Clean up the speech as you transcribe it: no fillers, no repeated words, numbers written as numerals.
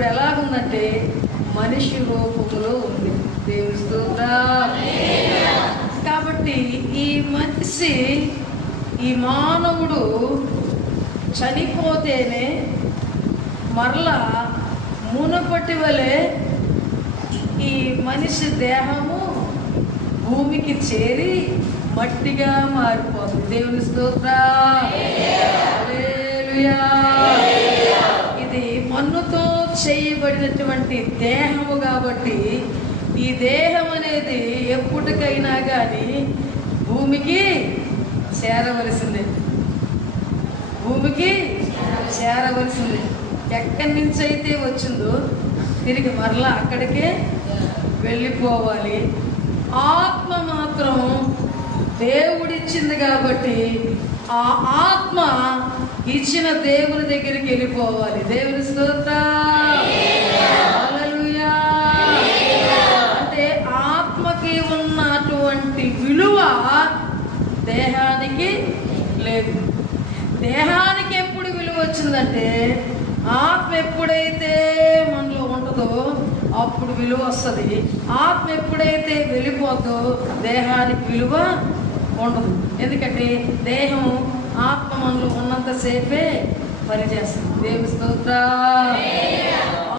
ఇప్పుడు ఎలాగుందంటే మనిషి రూపంలో ఉంది. దేవుని స్తోత్రం. కాబట్టి ఈ మనిషి, ఈ మానవుడు చనిపోతేనే మరలా మునుపటి వలె ఈ మనిషి దేహము భూమికి చేరి మట్టిగా మారిపోతుంది. దేవుని స్తోత్రం. హల్లెలూయా. ఇది మన్నుతో చేయబడినటువంటి దేహము కాబట్టి ఈ దేహం అనేది ఎప్పటికైనా కానీ భూమికి చేరవలసిందే. భూమికి చేరవలసిందే. ఎక్కడి నుంచి అయితే వచ్చిందో తిరిగి మరలా అక్కడికే వెళ్ళిపోవాలి. ఆత్మ మాత్రం దేవుడిచ్చింది కాబట్టి ఆ ఆత్మ ఇచ్చిన దేవుని దగ్గరికి వెళ్ళిపోవాలి. దేవుని స్తోత్రం. హల్లెలూయా. అంటే ఆత్మకి ఉన్నటువంటి విలువ దేహానికి లేదు. దేహానికి ఎప్పుడు విలువ వచ్చిందంటే ఆత్మ ఎప్పుడైతే మనలో ఉంటుందో అప్పుడు విలువ వస్తుంది. ఆత్మ ఎప్పుడైతే వెళ్ళిపోతుందో దేహానికి విలువ ఉండదు. ఎందుకంటే దేహం ఆత్మ మనలో ఉన్నంతసేపే పనిచేస్తుంది. దేవుని స్తోత్రం.